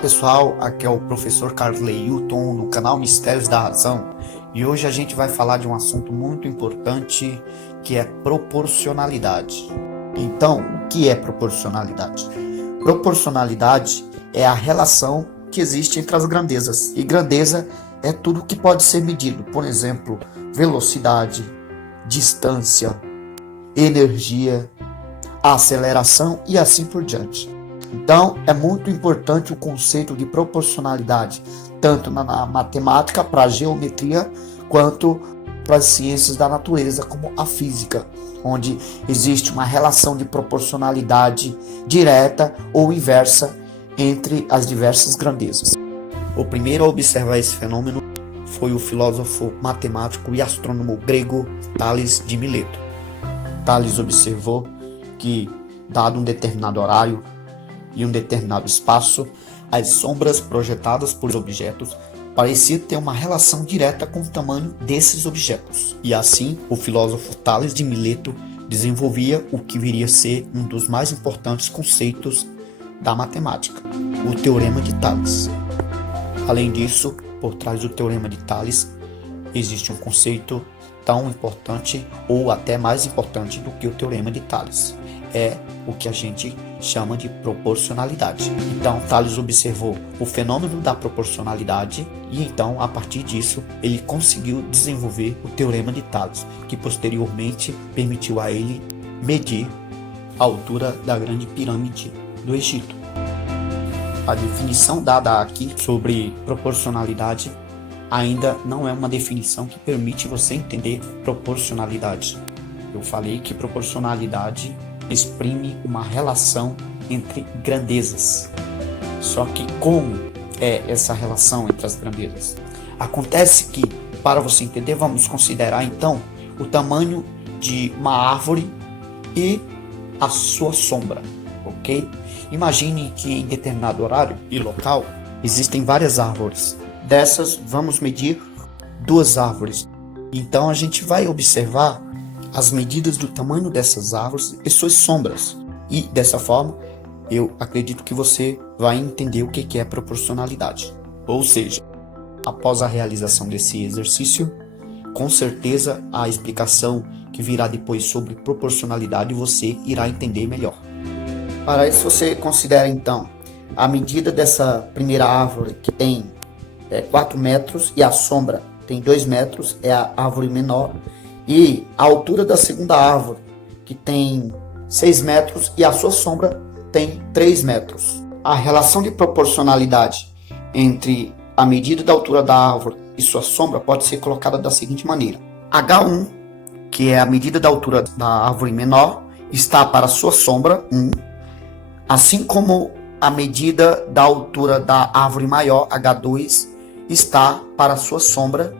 Pessoal, aqui é o professor Carley Hilton no canal Mistérios da Razão e hoje a gente vai falar de um assunto muito importante que é proporcionalidade. Então, o que é proporcionalidade? Proporcionalidade é a relação que existe entre as grandezas, e grandeza é tudo que pode ser medido, por exemplo, velocidade, distância, energia, aceleração e assim por diante. Então, é muito importante o conceito de proporcionalidade, tanto na matemática, para a geometria, quanto para as ciências da natureza, como a física, onde existe uma relação de proporcionalidade direta ou inversa entre as diversas grandezas. O primeiro a observar esse fenômeno foi o filósofo, matemático e astrônomo grego Tales de Mileto. Tales observou que, dado um determinado horário e um determinado espaço, as sombras projetadas por objetos pareciam ter uma relação direta com o tamanho desses objetos. E assim, o filósofo Tales de Mileto desenvolvia o que viria a ser um dos mais importantes conceitos da matemática, o Teorema de Tales. Além disso, por trás do Teorema de Tales, existe um conceito tão importante ou até mais importante do que o Teorema de Tales. É o que a gente chama de proporcionalidade. Então, Tales observou o fenômeno da proporcionalidade e então, a partir disso, ele conseguiu desenvolver o Teorema de Tales, que posteriormente permitiu a ele medir a altura da Grande Pirâmide do Egito. A definição dada aqui sobre proporcionalidade ainda não é uma definição que permite você entender proporcionalidade. Eu falei que proporcionalidade exprime uma relação entre grandezas. Só que como é essa relação entre as grandezas? Acontece que, para você entender, vamos considerar então o tamanho de uma árvore e a sua sombra, ok? Imagine que em determinado horário e local existem várias árvores. Dessas, vamos medir 2 árvores. Então a gente vai observar as medidas do tamanho dessas árvores e suas sombras. E dessa forma, eu acredito que você vai entender o que é proporcionalidade. Ou seja, após a realização desse exercício, com certeza a explicação que virá depois sobre proporcionalidade você irá entender melhor. Para isso, você considera então a medida dessa primeira árvore, que tem 4 metros, e a sombra tem 2 metros, é a árvore menor, e a altura da segunda árvore, que tem 6 metros, e a sua sombra tem 3 metros. A relação de proporcionalidade entre a medida da altura da árvore e sua sombra pode ser colocada da seguinte maneira: H1, que é a medida da altura da árvore menor, está para a sua sombra 1, assim como a medida da altura da árvore maior, H2, está para a sua sombra,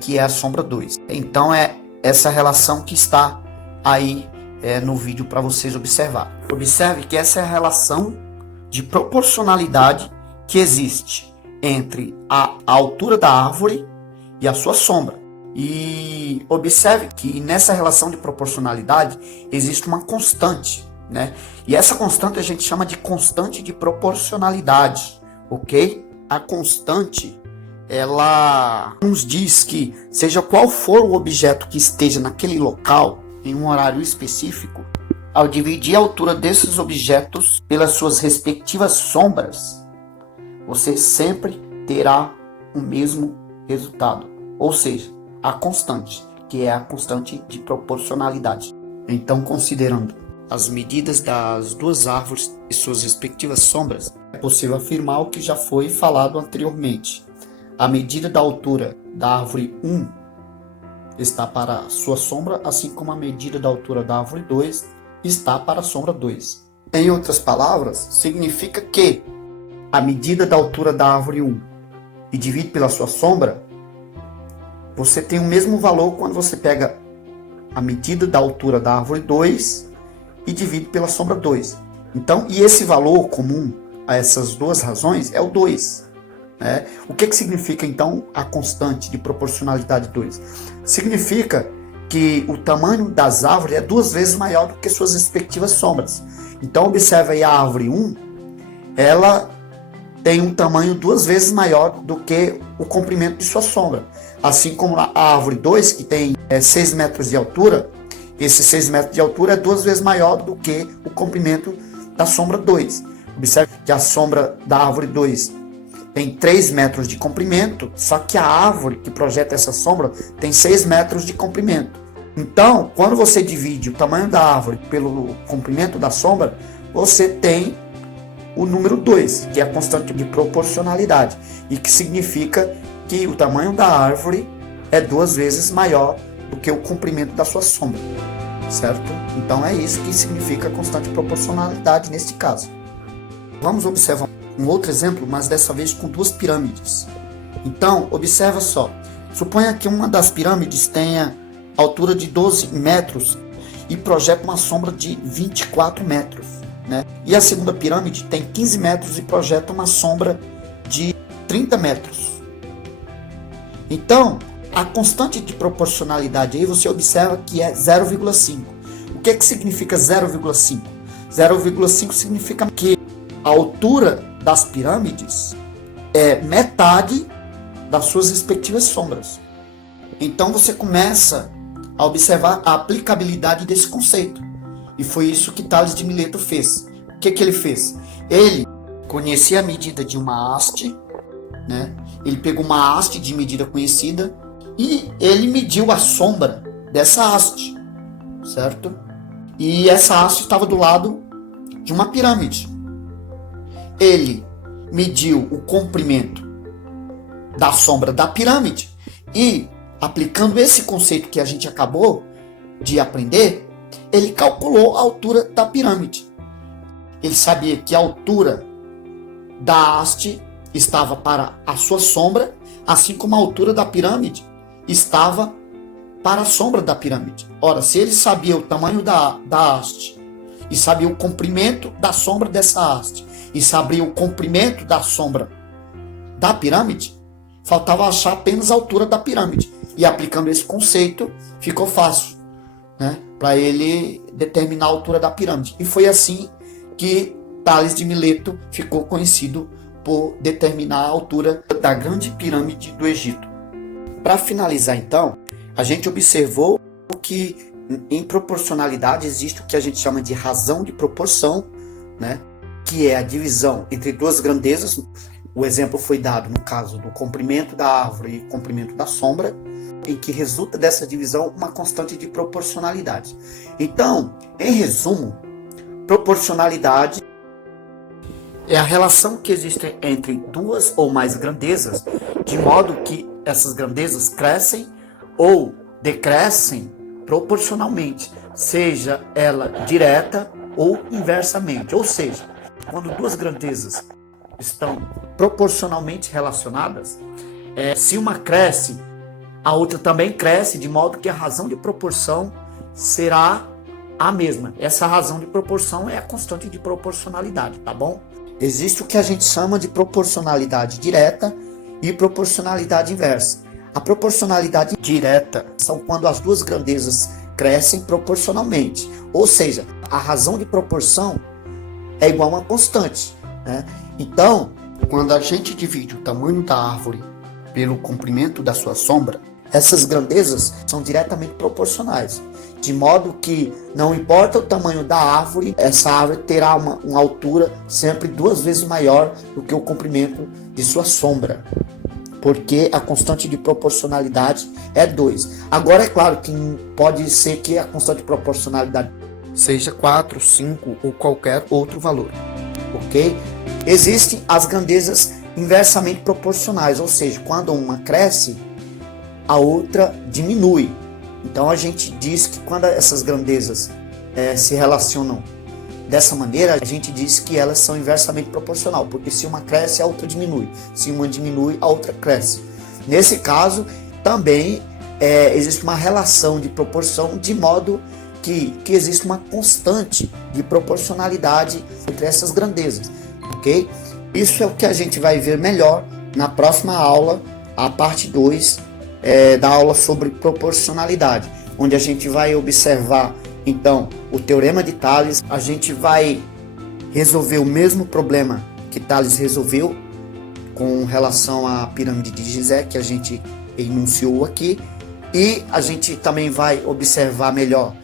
que é a sombra 2. Então é essa relação que está aí no vídeo para vocês observar. Observe que essa é a relação de proporcionalidade que existe entre a altura da árvore e a sua sombra. E observe que nessa relação de proporcionalidade existe uma constante, né? E essa constante a gente chama de constante de proporcionalidade, ok? A constante, ela nos diz que, seja qual for o objeto que esteja naquele local, em um horário específico, ao dividir a altura desses objetos pelas suas respectivas sombras, você sempre terá o mesmo resultado. Ou seja, a constante, que é a constante de proporcionalidade. Então, considerando as medidas das 2 árvores e suas respectivas sombras, é possível afirmar o que já foi falado anteriormente. A medida da altura da árvore 1 está para a sua sombra, assim como a medida da altura da árvore 2 está para a sombra 2. Em outras palavras, significa que a medida da altura da árvore 1 e divide pela sua sombra, você tem o mesmo valor quando você pega a medida da altura da árvore 2 e divide pela sombra 2. Então, e esse valor comum a essas 2 razões é o 2. O que significa então a constante de proporcionalidade 2? Significa que o tamanho das árvores é 2 vezes maior do que suas respectivas sombras. Então observe aí a árvore 1, ela tem um tamanho 2 vezes maior do que o comprimento de sua sombra. Assim como a árvore 2, que tem 6 metros de altura, esse 6 metros de altura é 2 vezes maior do que o comprimento da sombra 2. Observe que a sombra da árvore 2 tem 3 metros de comprimento, só que a árvore que projeta essa sombra tem 6 metros de comprimento. Então, quando você divide o tamanho da árvore pelo comprimento da sombra, você tem o número 2, que é a constante de proporcionalidade, e que significa que o tamanho da árvore é 2 vezes maior do que o comprimento da sua sombra, certo? Então é isso que significa a constante de proporcionalidade neste caso. Vamos observar um outro exemplo, mas dessa vez com 2 pirâmides. Então, observa só. Suponha que uma das pirâmides tenha altura de 12 metros e projeta uma sombra de 24 metros. Né? E a segunda pirâmide tem 15 metros e projeta uma sombra de 30 metros. Então, a constante de proporcionalidade aí você observa que é 0,5. O que significa 0,5? 0,5 significa que a altura das pirâmides é metade das suas respectivas sombras. Então você começa a observar a aplicabilidade desse conceito. E foi isso que Tales de Mileto fez. O que ele fez? Ele conhecia a medida de uma haste, né? Ele pegou uma haste de medida conhecida e ele mediu a sombra dessa haste, certo? E essa haste estava do lado de uma pirâmide. Ele mediu o comprimento da sombra da pirâmide e, aplicando esse conceito que a gente acabou de aprender, ele calculou a altura da pirâmide. Ele sabia que a altura da haste estava para a sua sombra, assim como a altura da pirâmide estava para a sombra da pirâmide. Ora, se ele sabia o tamanho da haste e sabia o comprimento da sombra dessa haste e sabia o comprimento da sombra da pirâmide, faltava achar apenas a altura da pirâmide. E aplicando esse conceito, ficou fácil, né, para ele determinar a altura da pirâmide. E foi assim que Tales de Mileto ficou conhecido por determinar a altura da grande pirâmide do Egito. Para finalizar, então, a gente observou que em proporcionalidade existe o que a gente chama de razão de proporção, né, que é a divisão entre 2 grandezas. O exemplo foi dado no caso do comprimento da árvore e comprimento da sombra, em que resulta dessa divisão uma constante de proporcionalidade. Então, em resumo, proporcionalidade é a relação que existe entre 2 ou mais grandezas, de modo que essas grandezas crescem ou decrescem proporcionalmente, seja ela direta ou inversamente. Ou seja, quando 2 grandezas estão proporcionalmente relacionadas, se uma cresce, a outra também cresce, de modo que a razão de proporção será a mesma. Essa razão de proporção é a constante de proporcionalidade, tá bom? Existe o que a gente chama de proporcionalidade direta e proporcionalidade inversa. A proporcionalidade direta são quando as 2 grandezas crescem proporcionalmente, ou seja, a razão de proporção é igual a uma constante, né? Então, quando a gente divide o tamanho da árvore pelo comprimento da sua sombra, essas grandezas são diretamente proporcionais, de modo que não importa o tamanho da árvore, essa árvore terá uma altura sempre 2 vezes maior do que o comprimento de sua sombra, porque a constante de proporcionalidade é 2. Agora, é claro que pode ser que a constante de proporcionalidade seja 4, 5 ou qualquer outro valor, ok? Existem as grandezas inversamente proporcionais, ou seja, quando uma cresce, a outra diminui. Então a gente diz que quando essas grandezas se relacionam dessa maneira, a gente diz que elas são inversamente proporcional, porque se uma cresce, a outra diminui. Se uma diminui, a outra cresce. Nesse caso, também existe uma relação de proporção, de modo que existe uma constante de proporcionalidade entre essas grandezas, ok? Isso é o que a gente vai ver melhor na próxima aula, a parte 2 da aula sobre proporcionalidade, onde a gente vai observar então o teorema de Tales. A gente vai resolver o mesmo problema que Tales resolveu com relação à pirâmide de Gizé, que a gente enunciou aqui, e a gente também vai observar melhor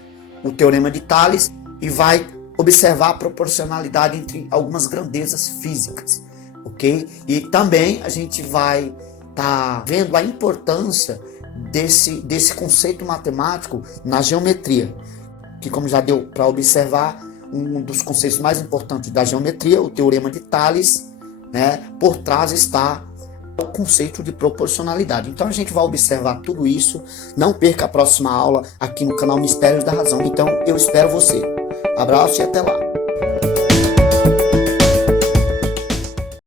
o teorema de Tales e vai observar a proporcionalidade entre algumas grandezas físicas, ok? E também a gente vai estar vendo a importância desse conceito matemático na geometria, que, como já deu para observar, um dos conceitos mais importantes da geometria, o teorema de Tales, né? Por trás está o conceito de proporcionalidade. Então a gente vai observar tudo isso. Não perca a próxima aula aqui no canal Mistérios da Razão. Então eu espero você. Abraço e até lá.